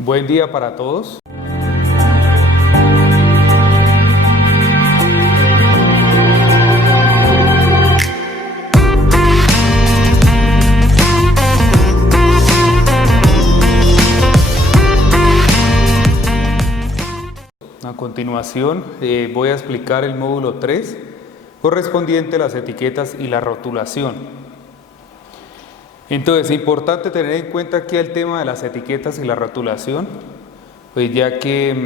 Buen día para todos. A continuación voy a explicar el módulo 3 correspondiente a las etiquetas y la rotulación. Entonces, es importante tener en cuenta aquí el tema de las etiquetas y la rotulación, pues ya que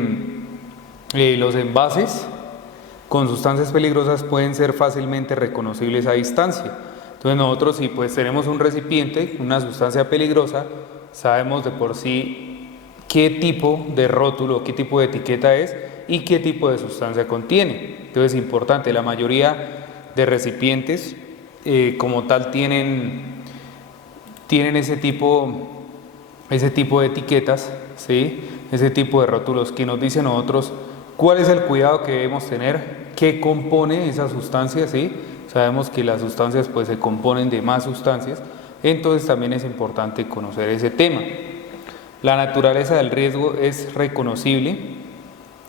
los envases con sustancias peligrosas pueden ser fácilmente reconocibles a distancia. Entonces nosotros, si pues tenemos un recipiente, una sustancia peligrosa, sabemos de por sí qué tipo de rótulo, qué tipo de etiqueta es y qué tipo de sustancia contiene. Entonces es importante, la mayoría de recipientes como tal tienen ese tipo de etiquetas, ¿sí? Ese tipo de rótulos que nos dicen a nosotros cuál es el cuidado que debemos tener, qué compone esa sustancia, ¿sí? Sabemos que las sustancias pues se componen de más sustancias, entonces también es importante conocer ese tema. La naturaleza del riesgo es reconocible,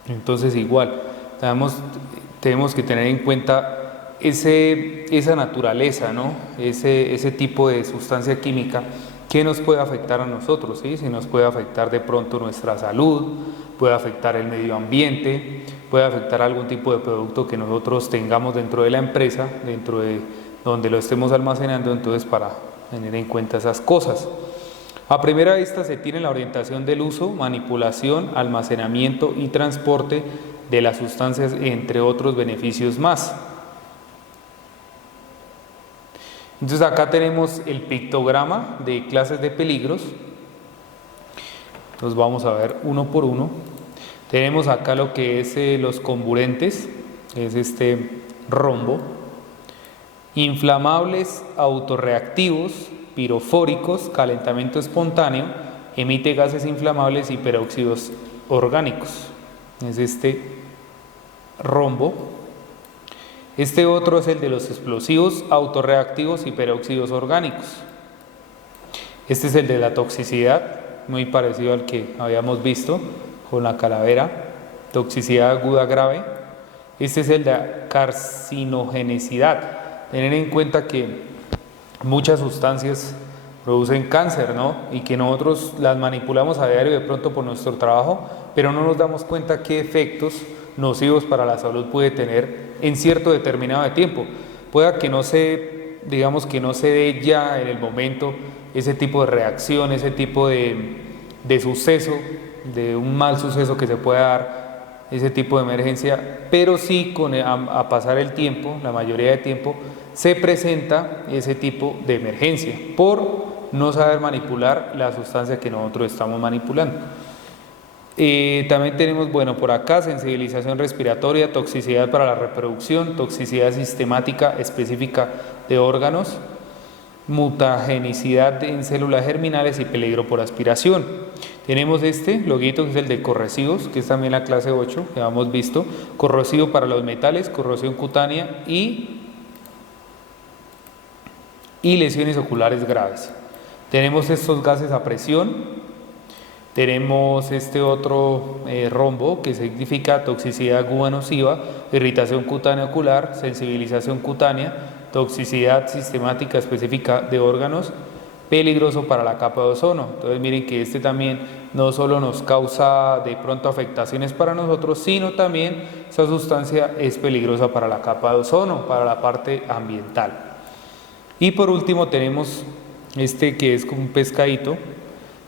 entonces igual tenemos que tener en cuenta esa naturaleza, ¿no? Ese tipo de sustancia química que nos puede afectar a nosotros, ¿sí? Si nos puede afectar de pronto nuestra salud, puede afectar el medio ambiente, puede afectar algún tipo de producto que nosotros tengamos dentro de la empresa, dentro de donde lo estemos almacenando, entonces para tener en cuenta esas cosas. A primera vista se tiene la orientación del uso, manipulación, almacenamiento y transporte de las sustancias, entre otros beneficios más. Entonces acá tenemos el pictograma de clases de peligros. Los vamos a ver uno por uno. Tenemos acá lo que es los comburentes, es este rombo. Inflamables, autorreactivos, pirofóricos, calentamiento espontáneo, emite gases inflamables y peróxidos orgánicos. Es este rombo. Este otro es el de los explosivos, autorreactivos y peróxidos orgánicos. Este es el de la toxicidad, muy parecido al que habíamos visto con la calavera, toxicidad aguda grave. Este es el de carcinogenicidad. Tener en cuenta que muchas sustancias producen cáncer, ¿no? Y que nosotros las manipulamos a diario de pronto por nuestro trabajo, pero no nos damos cuenta qué efectos nocivos para la salud puede tener en cierto determinado de tiempo. Pueda que no se, digamos que no se dé ya en el momento ese tipo de reacción, ese tipo de suceso, de un mal suceso que se pueda dar, ese tipo de emergencia, pero sí a pasar el tiempo, la mayoría de tiempo, se presenta ese tipo de emergencia por no saber manipular la sustancia que nosotros estamos manipulando. También tenemos, bueno, por acá sensibilización respiratoria, toxicidad para la reproducción, toxicidad sistemática específica de órganos, mutagenicidad en células germinales y peligro por aspiración. Tenemos este loguito que es el de corrosivos, que es también la clase 8 que hemos visto, corrosivo para los metales, corrosión cutánea y lesiones oculares graves. Tenemos estos gases a presión. Tenemos este otro rombo que significa toxicidad aguda nociva, irritación cutánea ocular, sensibilización cutánea, toxicidad sistemática específica de órganos, peligroso para la capa de ozono. Entonces miren que este también no solo nos causa de pronto afectaciones para nosotros, sino también esa sustancia es peligrosa para la capa de ozono, para la parte ambiental. Y por último tenemos este que es como un pescadito,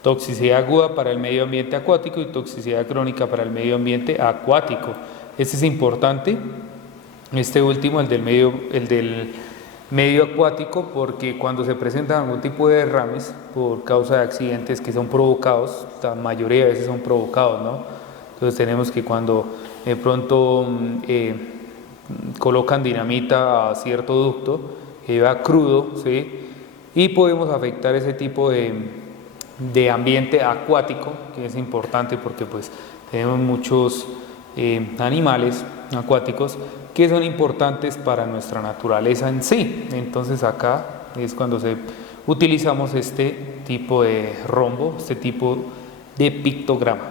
toxicidad aguda para el medio ambiente acuático y toxicidad crónica para el medio ambiente acuático. Este es importante, este último, el del medio acuático, porque cuando se presentan algún tipo de derrames por causa de accidentes que son provocados, la mayoría de veces son provocados, ¿no? Entonces tenemos que cuando de pronto colocan dinamita a cierto ducto, que va crudo, ¿sí? Y podemos afectar ese tipo de ambiente acuático, que es importante porque pues tenemos muchos animales acuáticos que son importantes para nuestra naturaleza en sí. Entonces acá es cuando utilizamos este tipo de rombo, este tipo de pictograma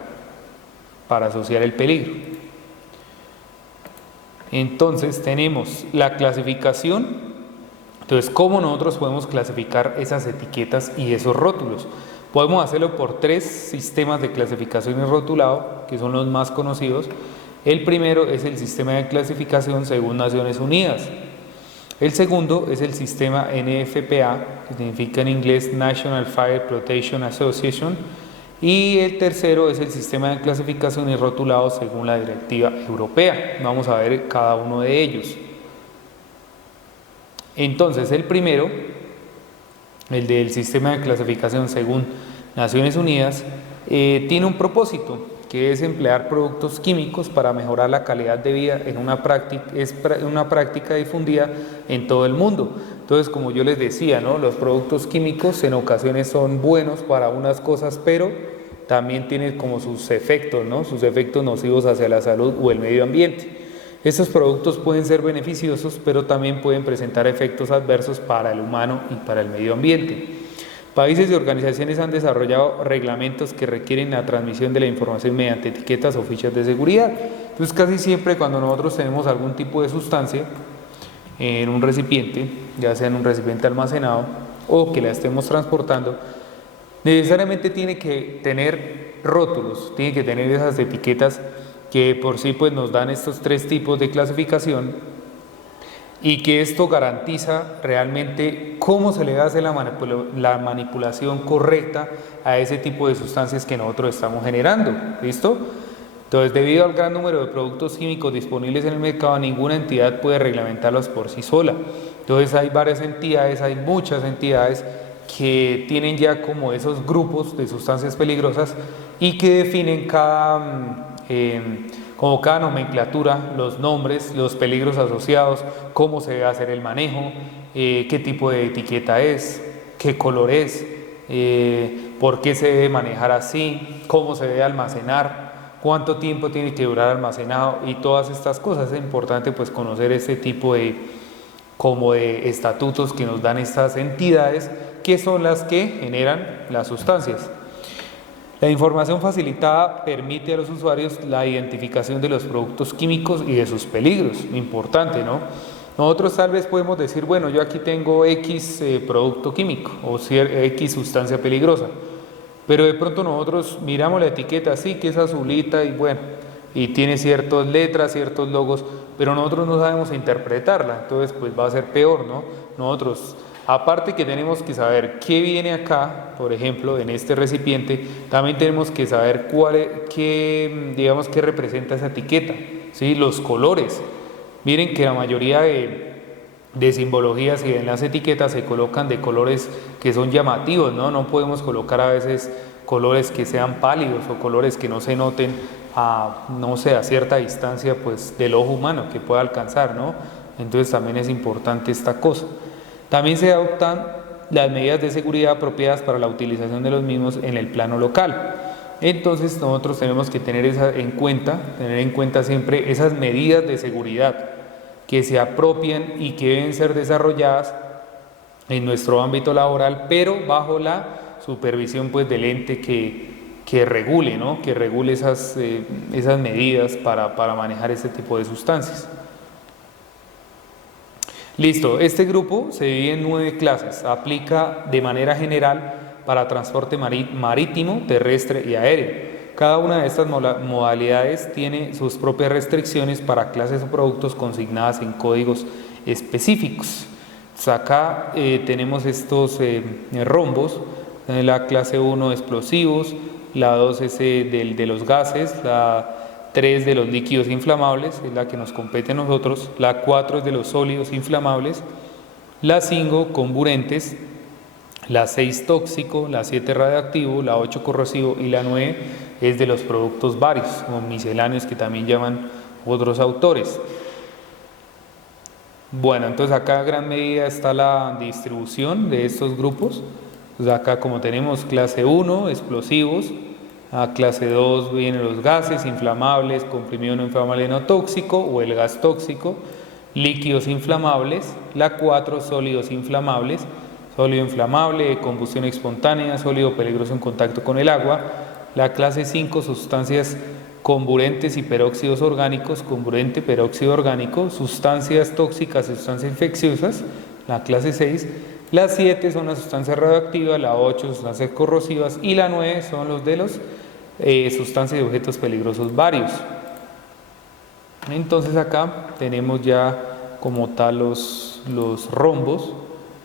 para asociar el peligro. Entonces tenemos la clasificación. Entonces, ¿cómo nosotros podemos clasificar esas etiquetas y esos rótulos? Podemos hacerlo por 3 sistemas de clasificación y rotulado, que son los más conocidos. El primero es el sistema de clasificación según Naciones Unidas. El segundo es el sistema NFPA, que significa en inglés National Fire Protection Association. Y el tercero es el sistema de clasificación y rotulado según la directiva europea. Vamos a ver cada uno de ellos. Entonces, el primero, el del sistema de clasificación según Naciones Unidas, tiene un propósito, que es emplear productos químicos para mejorar la calidad de vida en una práctica difundida en todo el mundo. Entonces, como yo les decía, ¿no?, los productos químicos en ocasiones son buenos para unas cosas, pero también tienen como sus efectos, ¿no?, sus efectos nocivos hacia la salud o el medio ambiente. Estos productos pueden ser beneficiosos, pero también pueden presentar efectos adversos para el humano y para el medio ambiente. Países y organizaciones han desarrollado reglamentos que requieren la transmisión de la información mediante etiquetas o fichas de seguridad. Entonces, casi siempre cuando nosotros tenemos algún tipo de sustancia en un recipiente, ya sea en un recipiente almacenado o que la estemos transportando, necesariamente tiene que tener rótulos, tiene que tener esas etiquetas que por sí pues nos dan estos 3 tipos de clasificación, y que esto garantiza realmente cómo se le hace la manipulación correcta a ese tipo de sustancias que nosotros estamos generando. ¿Listo? Entonces, debido al gran número de productos químicos disponibles en el mercado, ninguna entidad puede reglamentarlos por sí sola. Entonces, hay varias entidades, hay muchas entidades que tienen ya como esos grupos de sustancias peligrosas y que definen como cada nomenclatura, los nombres, los peligros asociados, cómo se debe hacer el manejo, qué tipo de etiqueta es, qué color es, por qué se debe manejar así, cómo se debe almacenar, cuánto tiempo tiene que durar almacenado y todas estas cosas. Es importante pues conocer este tipo de estatutos que nos dan estas entidades, que son las que generan las sustancias. La información facilitada permite a los usuarios la identificación de los productos químicos y de sus peligros. Importante, ¿no? Nosotros tal vez podemos decir, bueno, yo aquí tengo X producto químico o X sustancia peligrosa, pero de pronto nosotros miramos la etiqueta así, que es azulita y bueno, y tiene ciertas letras, ciertos logos, pero nosotros no sabemos interpretarla, entonces pues va a ser peor, ¿no? Nosotros, aparte que tenemos que saber qué viene acá, por ejemplo, en este recipiente, también tenemos que saber qué representa esa etiqueta, ¿sí? Los colores. Miren que la mayoría de simbologías y en las etiquetas se colocan de colores que son llamativos, ¿no? No podemos colocar a veces colores que sean pálidos o colores que no se noten a cierta distancia pues del ojo humano que pueda alcanzar, ¿no? Entonces también es importante esta cosa. También se adoptan las medidas de seguridad apropiadas para la utilización de los mismos en el plano local. Entonces nosotros tenemos que tener en cuenta siempre esas medidas de seguridad que se apropian y que deben ser desarrolladas en nuestro ámbito laboral, pero bajo la supervisión pues del ente que regule, ¿no? Que regule esas medidas para manejar este tipo de sustancias. Listo, este grupo se divide en 9 clases, aplica de manera general para transporte marítimo, terrestre y aéreo. Cada una de estas modalidades tiene sus propias restricciones para clases o productos consignadas en códigos específicos. Entonces acá tenemos estos rombos, la clase 1 explosivos, la 2 es de los gases, la 3 de los líquidos inflamables, es la que nos compete a nosotros, la 4 es de los sólidos inflamables, la 5 comburentes, la 6 tóxico, la 7 radiactivo, la 8 corrosivo y la 9 es de los productos varios o misceláneos que también llaman otros autores. Bueno, entonces acá a gran medida está la distribución de estos grupos. Entonces acá como tenemos clase 1, explosivos, a clase 2 vienen los gases inflamables, comprimido no inflamable no tóxico o el gas tóxico, líquidos inflamables, la 4 sólidos inflamables, sólido inflamable, combustión espontánea, sólido peligroso en contacto con el agua, La clase 5, sustancias comburentes y peróxidos orgánicos, comburente, peróxido orgánico, sustancias tóxicas, sustancias infecciosas, la clase 6. La 7 son las sustancias radioactivas, la 8 sustancias corrosivas y la 9 son los de los sustancias y objetos peligrosos varios. Entonces acá tenemos ya como tal los rombos.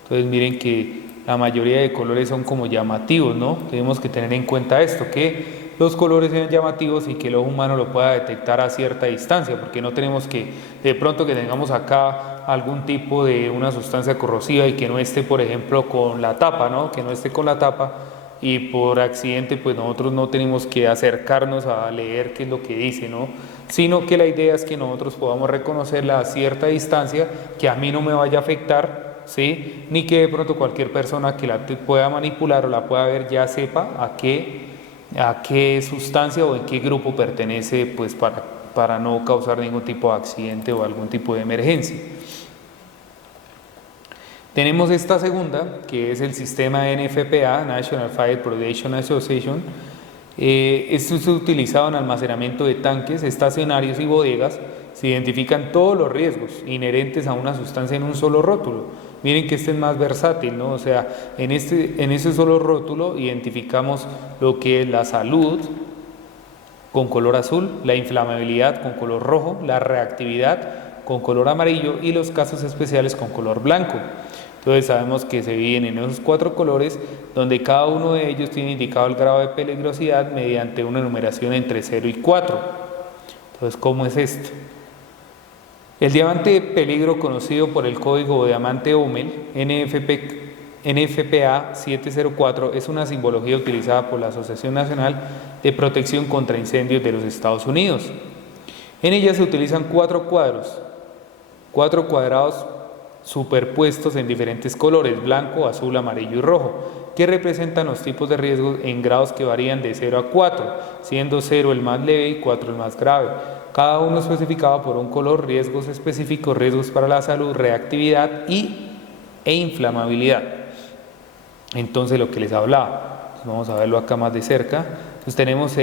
Entonces miren que la mayoría de colores son como llamativos, ¿no? Tenemos que tener en cuenta esto, que los colores sean llamativos y que el ojo humano lo pueda detectar a cierta distancia, porque no tenemos que, de pronto que tengamos acá algún tipo de una sustancia corrosiva y que no esté, por ejemplo, con la tapa, ¿no? Que no esté con la tapa y por accidente pues nosotros no tenemos que acercarnos a leer qué es lo que dice, ¿no? Sino que la idea es que nosotros podamos reconocerla a cierta distancia, que a mí no me vaya a afectar, ¿sí? Ni que de pronto cualquier persona que la pueda manipular o la pueda ver ya sepa a qué sustancia o en qué grupo pertenece, pues para no causar ningún tipo de accidente o algún tipo de emergencia. Tenemos esta segunda, que es el sistema NFPA, National Fire Protection Association. Esto es utilizado en almacenamiento de tanques, estacionarios y bodegas. Se identifican todos los riesgos inherentes a una sustancia en un solo rótulo. Miren que este es más versátil, ¿no? O sea, en ese solo rótulo identificamos lo que es la salud con color azul, la inflamabilidad con color rojo, la reactividad con color amarillo y los casos especiales con color blanco. Entonces sabemos que se dividen en esos 4 colores, donde cada uno de ellos tiene indicado el grado de peligrosidad mediante una numeración entre 0 y 4. Entonces, ¿cómo es esto? El diamante de peligro, conocido por el código diamante Ommel NFPA 704, es una simbología utilizada por la Asociación Nacional de Protección contra Incendios de los Estados Unidos. En ella se utilizan 4 cuadrados superpuestos en diferentes colores, blanco, azul, amarillo y rojo, que representan los tipos de riesgos en grados que varían de 0 a 4, siendo 0 el más leve y 4 el más grave. Cada uno especificado por un color, riesgos específicos, riesgos para la salud, reactividad e inflamabilidad. Entonces, lo que les hablaba, vamos a verlo acá más de cerca. Entonces tenemos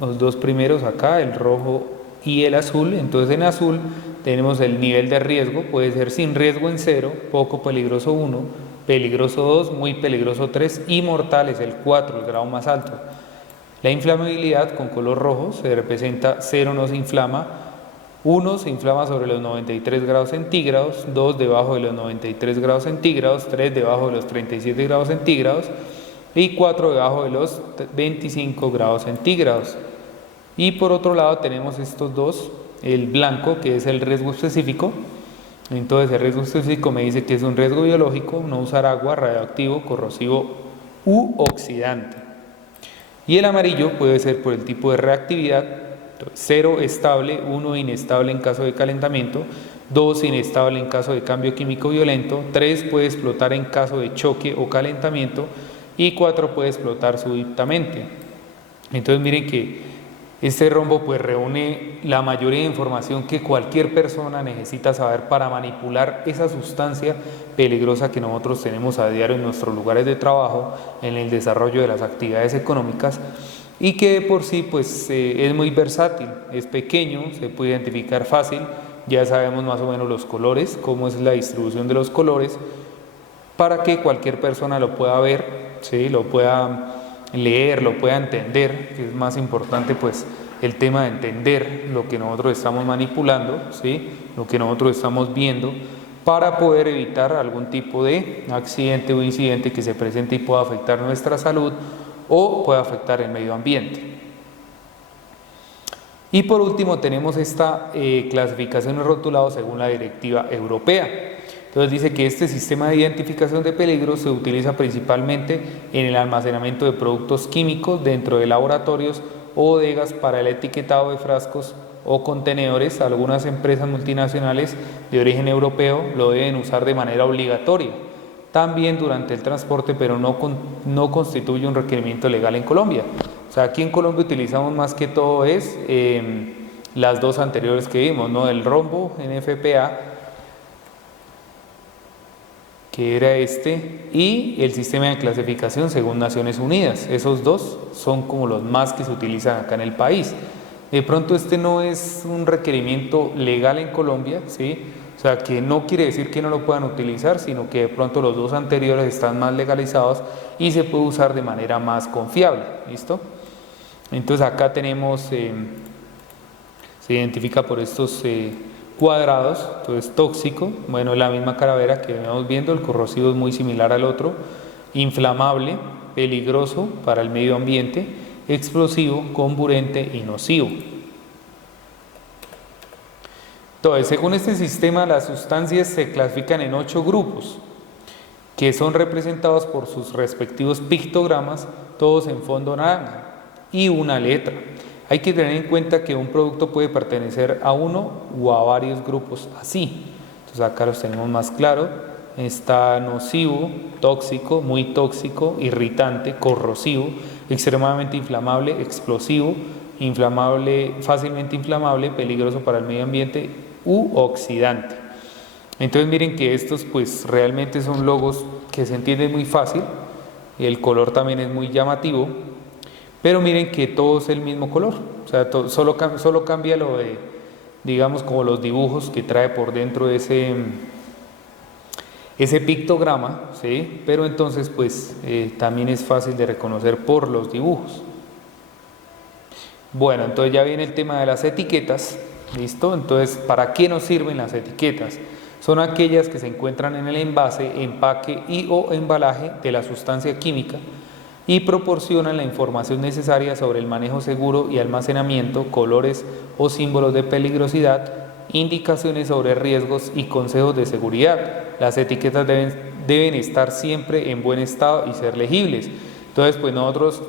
los 2 primeros acá, el rojo y el azul. Entonces en azul tenemos el nivel de riesgo, puede ser sin riesgo en 0, poco peligroso 1, peligroso 2, muy peligroso 3 y mortal es el 4, el grado más alto. La inflamabilidad con color rojo se representa 0 no se inflama, 1 se inflama sobre los 93 grados centígrados, 2 debajo de los 93 grados centígrados, 3 debajo de los 37 grados centígrados y 4 debajo de los 25 grados centígrados. Y por otro lado tenemos estos dos, el blanco que es el riesgo específico. Entonces el riesgo específico me dice que es un riesgo biológico, no usar agua, radioactivo, corrosivo u oxidante. Y el amarillo puede ser por el tipo de reactividad, 0 estable, 1 inestable en caso de calentamiento, 2 inestable en caso de cambio químico violento, 3 puede explotar en caso de choque o calentamiento y 4 puede explotar súbitamente. Entonces miren que este rombo pues reúne la mayoría de información que cualquier persona necesita saber para manipular esa sustancia peligrosa que nosotros tenemos a diario en nuestros lugares de trabajo, en el desarrollo de las actividades económicas, y que de por sí pues es muy versátil, es pequeño, se puede identificar fácil, ya sabemos más o menos los colores, cómo es la distribución de los colores, para que cualquier persona lo pueda ver, ¿sí? Lo pueda leer, lo pueda entender, que es más importante pues el tema de entender lo que nosotros estamos manipulando, ¿sí? Lo que nosotros estamos viendo, para poder evitar algún tipo de accidente o incidente que se presente y pueda afectar nuestra salud o pueda afectar el medio ambiente. Y por último tenemos esta clasificación de rotulado según la directiva europea. Entonces dice que este sistema de identificación de peligros se utiliza principalmente en el almacenamiento de productos químicos dentro de laboratorios o bodegas para el etiquetado de frascos o contenedores. Algunas empresas multinacionales de origen europeo lo deben usar de manera obligatoria, también durante el transporte, pero no constituye un requerimiento legal en Colombia. O sea, aquí en Colombia utilizamos más que todo las dos anteriores que vimos, ¿no? El rombo NFPA, que era este, y el sistema de clasificación según Naciones Unidas. Esos dos son como los más que se utilizan acá en el país. De pronto este no es un requerimiento legal en Colombia, ¿sí? O sea, que no quiere decir que no lo puedan utilizar, sino que de pronto los dos anteriores están más legalizados y se puede usar de manera más confiable, ¿listo? Entonces acá tenemos, se identifica por estos cuadrados, entonces tóxico, bueno, la misma calavera que vemos viendo, el corrosivo es muy similar al otro, inflamable, peligroso para el medio ambiente, explosivo, comburente y nocivo. Entonces, según este sistema, las sustancias se clasifican en 8 grupos, que son representados por sus respectivos pictogramas, todos en fondo naranja, y una letra. Hay que tener en cuenta que un producto puede pertenecer a uno o a varios grupos así. Entonces acá los tenemos más claro. Está nocivo, tóxico, muy tóxico, irritante, corrosivo, extremadamente inflamable, explosivo, inflamable, fácilmente inflamable, peligroso para el medio ambiente u oxidante. Entonces miren que estos pues realmente son logos que se entienden muy fácil. El color también es muy llamativo. Pero miren que todo es el mismo color, o sea, solo cambia lo de, digamos, como los dibujos que trae por dentro ese pictograma, ¿sí? Pero entonces, pues, también es fácil de reconocer por los dibujos. Bueno, entonces ya viene el tema de las etiquetas, ¿listo? Entonces, ¿para qué nos sirven las etiquetas? Son aquellas que se encuentran en el envase, empaque y o embalaje de la sustancia química, y proporcionan la información necesaria sobre el manejo seguro y almacenamiento, colores o símbolos de peligrosidad, indicaciones sobre riesgos y consejos de seguridad. Las etiquetas deben estar siempre en buen estado y ser legibles. Entonces, pues nosotros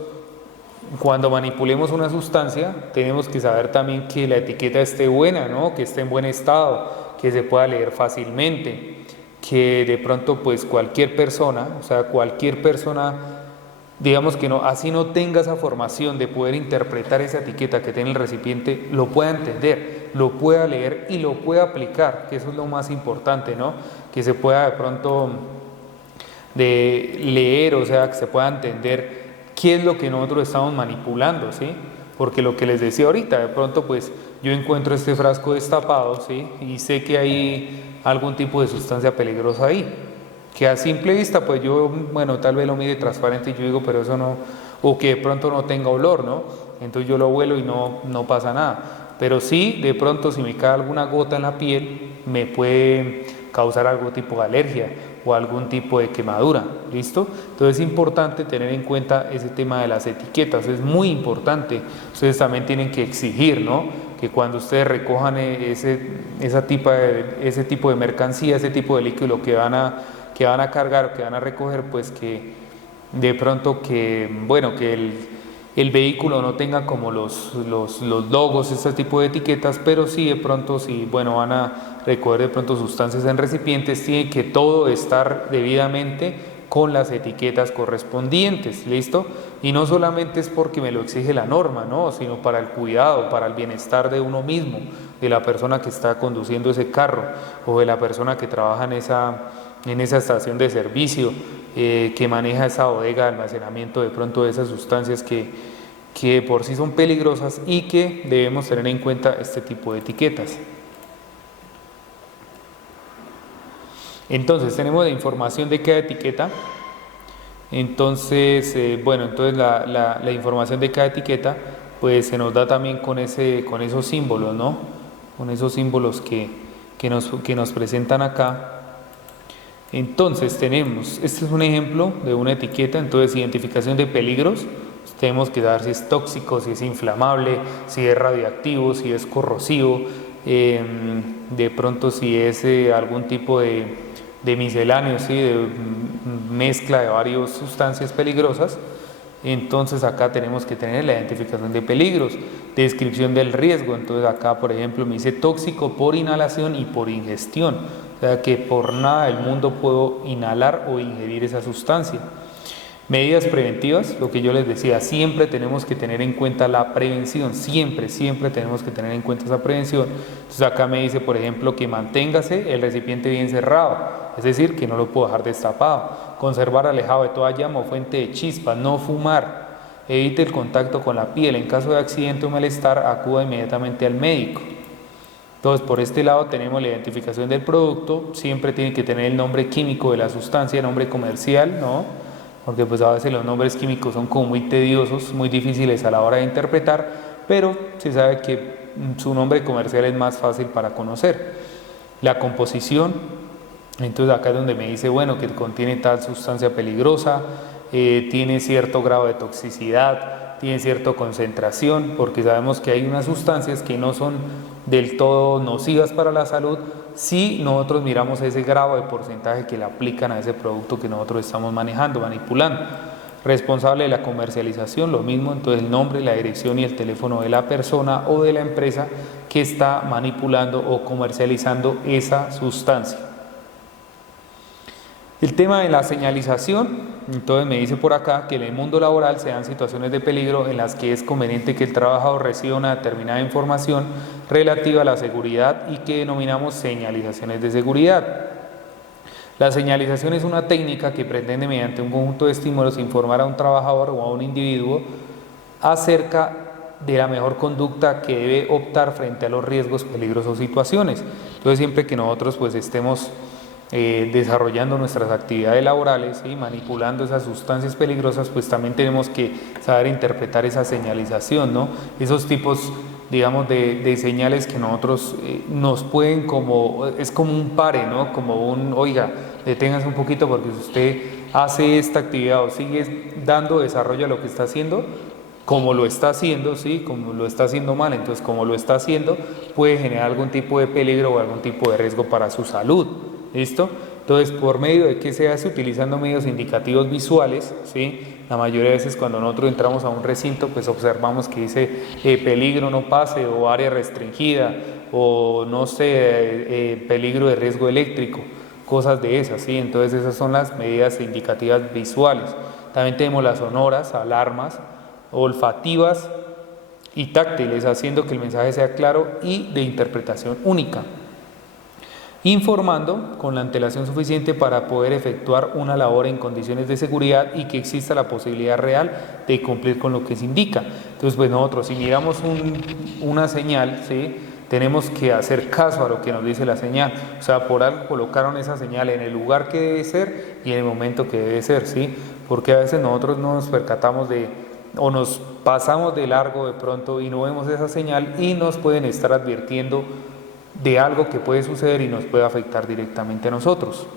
cuando manipulemos una sustancia tenemos que saber también que la etiqueta esté buena, ¿no? Que esté en buen estado, que se pueda leer fácilmente, que de pronto pues cualquier persona, digamos que no, así no tenga esa formación de poder interpretar esa etiqueta que tiene el recipiente, lo pueda entender, lo pueda leer y lo pueda aplicar, que eso es lo más importante, ¿no? Que se pueda de pronto de leer, o sea, que se pueda entender qué es lo que nosotros estamos manipulando, ¿sí? Porque lo que les decía ahorita, de pronto pues yo encuentro este frasco destapado, ¿sí? Y sé que hay algún tipo de sustancia peligrosa ahí, que a simple vista pues yo, bueno, tal vez lo mire transparente y yo digo, pero eso no, o que de pronto no tenga olor, ¿no? Entonces yo lo huelo y no pasa nada. Pero sí, de pronto si me cae alguna gota en la piel, me puede causar algún tipo de alergia o algún tipo de quemadura, ¿listo? Entonces es importante tener en cuenta ese tema de las etiquetas, es muy importante. Ustedes también tienen que exigir, ¿no? Que cuando ustedes recojan ese tipo de mercancía, ese tipo de líquido que van a cargar, que van a recoger, pues que de pronto que el vehículo no tenga como los logos, este tipo de etiquetas, pero sí de pronto si van a recoger de pronto sustancias en recipientes, tiene que todo estar debidamente con las etiquetas correspondientes, ¿listo? Y no solamente es porque me lo exige la norma, ¿no? Sino para el cuidado, para el bienestar de uno mismo, de la persona que está conduciendo ese carro o de la persona que trabaja en esa estación de servicio, que maneja esa bodega de almacenamiento de pronto de esas sustancias que por sí son peligrosas y que debemos tener en cuenta este tipo de etiquetas. Entonces tenemos la información de cada etiqueta. Entonces, la información de cada etiqueta pues se nos da también con esos símbolos, ¿no? Con esos símbolos que nos presentan acá. Entonces este es un ejemplo de una etiqueta. Entonces, identificación de peligros, tenemos que dar si es tóxico, si es inflamable, si es radioactivo, si es corrosivo, de pronto si es algún tipo de misceláneo, ¿sí? De mezcla de varias sustancias peligrosas. Entonces acá tenemos que tener la identificación de peligros, descripción del riesgo. Entonces acá por ejemplo me dice tóxico por inhalación y por ingestión, o sea que por nada del mundo puedo inhalar o ingerir esa sustancia. Medidas preventivas, lo que yo les decía, siempre tenemos que tener en cuenta la prevención, siempre tenemos que tener en cuenta esa prevención. Entonces acá me dice, por ejemplo, que manténgase el recipiente bien cerrado, es decir, que no lo puedo dejar destapado, conservar alejado de toda llama o fuente de chispas, no fumar, evite el contacto con la piel, en caso de accidente o malestar, acuda inmediatamente al médico. Entonces, por este lado tenemos la identificación del producto, siempre tiene que tener el nombre químico de la sustancia, el nombre comercial, ¿no? Porque pues a veces los nombres químicos son como muy tediosos, muy difíciles a la hora de interpretar, pero se sabe que su nombre comercial es más fácil para conocer. La composición, entonces acá es donde me dice, bueno, que contiene tal sustancia peligrosa, tiene cierto grado de toxicidad, tiene cierta concentración, porque sabemos que hay unas sustancias que no son del todo nocivas para la salud si nosotros miramos ese grado de porcentaje que le aplican a ese producto que nosotros estamos manejando, manipulando. Responsable de la comercialización, lo mismo, entonces el nombre, la dirección y el teléfono de la persona o de la empresa que está manipulando o comercializando esa sustancia. El tema de la señalización, entonces me dice por acá que en el mundo laboral se dan situaciones de peligro en las que es conveniente que el trabajador reciba una determinada información relativa a la seguridad y que denominamos señalizaciones de seguridad. La señalización es una técnica que pretende mediante un conjunto de estímulos informar a un trabajador o a un individuo acerca de la mejor conducta que debe optar frente a los riesgos, peligros o situaciones. Entonces siempre que nosotros pues estemos desarrollando nuestras actividades laborales y manipulando esas sustancias peligrosas, pues también tenemos que saber interpretar esa señalización, ¿no? Esos tipos, digamos, de señales que nosotros nos pueden como, es como un pare, ¿no? Como un, oiga, deténgase un poquito porque si usted hace esta actividad o sigue dando desarrollo a lo que está haciendo, como lo está haciendo, ¿sí? Como lo está haciendo mal, entonces como lo está haciendo, puede generar algún tipo de peligro o algún tipo de riesgo para su salud. ¿Listo? Entonces, ¿por medio de qué se hace? Utilizando medios indicativos visuales, ¿sí? La mayoría de veces cuando nosotros entramos a un recinto, pues observamos que dice peligro no pase o área restringida o no sé, peligro de riesgo eléctrico, cosas de esas, ¿sí? Entonces esas son las medidas indicativas visuales. También tenemos las sonoras, alarmas, olfativas y táctiles, haciendo que el mensaje sea claro y de interpretación única, informando con la antelación suficiente para poder efectuar una labor en condiciones de seguridad y que exista la posibilidad real de cumplir con lo que se indica. Entonces, pues nosotros si miramos una señal, ¿sí? Tenemos que hacer caso a lo que nos dice la señal. O sea, por algo colocaron esa señal en el lugar que debe ser y en el momento que debe ser, ¿sí? Porque a veces nosotros no nos percatamos o nos pasamos de largo de pronto y no vemos esa señal y nos pueden estar advirtiendo de algo que puede suceder y nos puede afectar directamente a nosotros.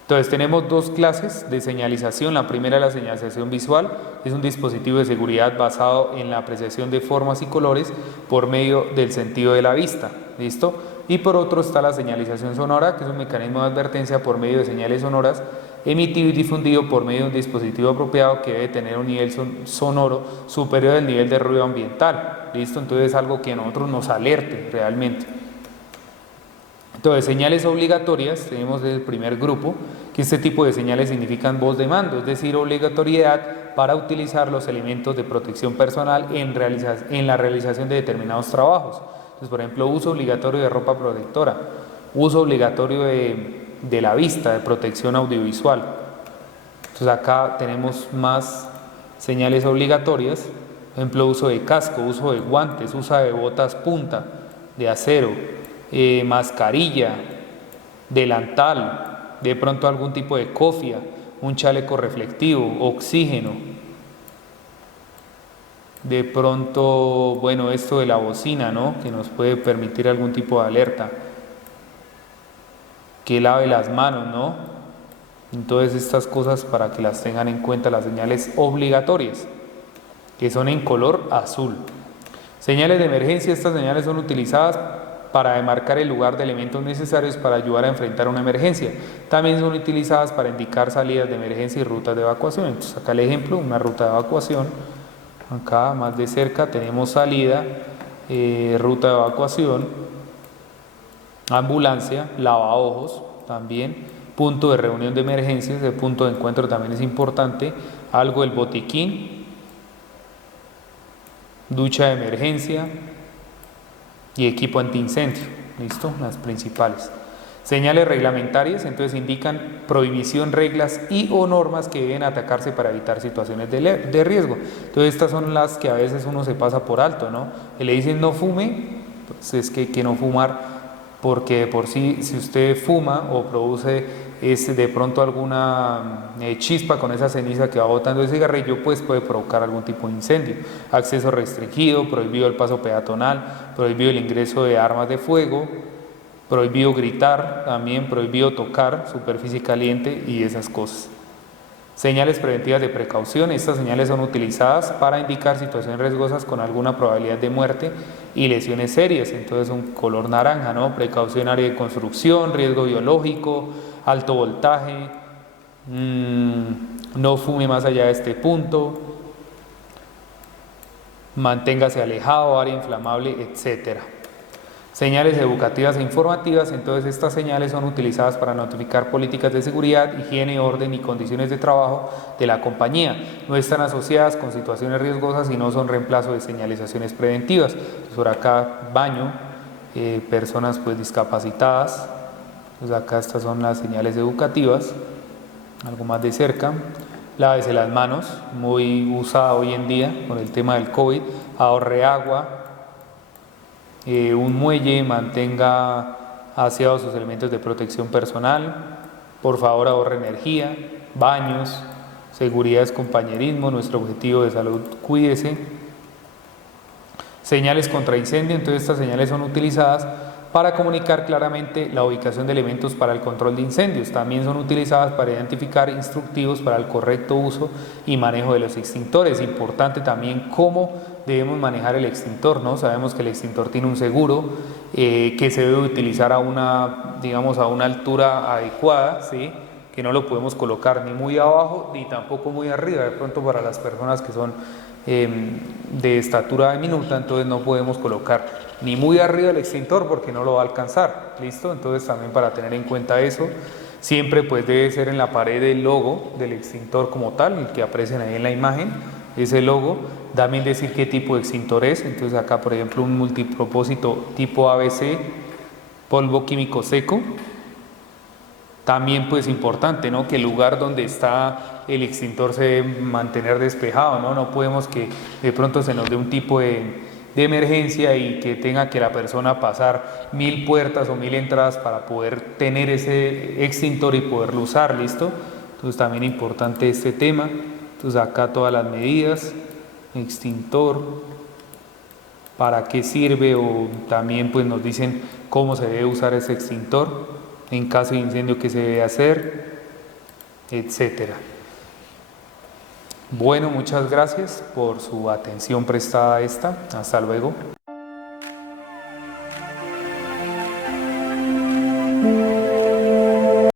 Entonces tenemos dos clases de señalización. La primera es la señalización visual, es un dispositivo de seguridad basado en la apreciación de formas y colores por medio del sentido de la vista, ¿listo? Y por otro está la señalización sonora, que es un mecanismo de advertencia por medio de señales sonoras emitido y difundido por medio de un dispositivo apropiado que debe tener un nivel sonoro superior al nivel de ruido ambiental, ¿listo? Entonces es algo que a nosotros nos alerte realmente. Entonces, señales obligatorias, tenemos el primer grupo, que este tipo de señales significan voz de mando, es decir, obligatoriedad para utilizar los elementos de protección personal en la realización de determinados trabajos. Entonces, por ejemplo, uso obligatorio de ropa protectora, uso obligatorio de la vista, de protección audiovisual. Entonces, acá tenemos más señales obligatorias, por ejemplo, uso de casco, uso de guantes, uso de botas punta, de acero, mascarilla, delantal, de pronto algún tipo de cofia, un chaleco reflectivo, oxígeno, de pronto, bueno, esto de la bocina, ¿no? Que nos puede permitir algún tipo de alerta, que lave las manos, ¿no? Entonces estas cosas para que las tengan en cuenta, las señales obligatorias, que son en color azul. Señales de emergencia, estas señales son utilizadas para demarcar el lugar de elementos necesarios para ayudar a enfrentar una emergencia. También son utilizadas para indicar salidas de emergencia y rutas de evacuación. Entonces acá el ejemplo, una ruta de evacuación. Acá más de cerca tenemos salida, ruta de evacuación, ambulancia, lavaojos también, punto de reunión de emergencias, el punto de encuentro también es importante, algo del botiquín, ducha de emergencia y equipo antiincendio. ¿Listo? Las principales. Señales reglamentarias, entonces indican prohibición, reglas y o normas que deben atacarse para evitar situaciones de riesgo. Entonces estas son las que a veces uno se pasa por alto, ¿no? Y le dicen no fume, pues es que no fumar, porque de por sí, si usted fuma o produce de pronto alguna chispa con esa ceniza que va botando el cigarrillo, pues puede provocar algún tipo de incendio. Acceso restringido, prohibido el paso peatonal, prohibido el ingreso de armas de fuego, prohibido gritar, también prohibido tocar superficie caliente y esas cosas. Señales preventivas de precaución, estas señales son utilizadas para indicar situaciones riesgosas con alguna probabilidad de muerte y lesiones serias, entonces un color naranja, ¿no? Precaución área de construcción, riesgo biológico, alto voltaje, no fume más allá de este punto, manténgase alejado, área inflamable, etcétera. Señales educativas e informativas, entonces estas señales son utilizadas para notificar políticas de seguridad, higiene, orden y condiciones de trabajo de la compañía. No están asociadas con situaciones riesgosas y no son reemplazo de señalizaciones preventivas. Entonces, por acá, baño, personas pues discapacitadas. Entonces acá estas son las señales educativas, algo más de cerca. Lávese las manos, muy usada hoy en día con el tema del COVID. Ahorre agua. Un muelle, mantenga aseados sus elementos de protección personal, por favor ahorre energía, baños, seguridad es compañerismo, nuestro objetivo de salud, cuídese. Señales contra incendio, entonces estas señales son utilizadas para comunicar claramente la ubicación de elementos para el control de incendios. También son utilizadas para identificar instructivos para el correcto uso y manejo de los extintores. Importante también cómo debemos manejar el extintor, ¿no? Sabemos que el extintor tiene un seguro que se debe utilizar a una, digamos, a una altura adecuada, ¿sí? Que no lo podemos colocar ni muy abajo ni tampoco muy arriba. De pronto para las personas que son de estatura diminuta, entonces no podemos colocar ni muy arriba el extintor porque no lo va a alcanzar, ¿listo? Entonces también para tener en cuenta eso, siempre pues debe ser en la pared el logo del extintor como tal, el que aprecian ahí en la imagen, ese logo, también decir qué tipo de extintor es, entonces acá por ejemplo un multipropósito tipo ABC, polvo químico seco. También pues importante, ¿no? Que el lugar donde está el extintor se debe mantener despejado, ¿no? No podemos que de pronto se nos dé un tipo de emergencia y que tenga que la persona pasar 1000 puertas o 1000 entradas para poder tener ese extintor y poderlo usar, ¿listo? Entonces también importante este tema. Entonces acá todas las medidas, extintor, para qué sirve, o también pues nos dicen cómo se debe usar ese extintor. En caso de incendio, ¿qué se debe hacer? Etcétera. Bueno, muchas gracias por su atención prestada a esta. Hasta luego.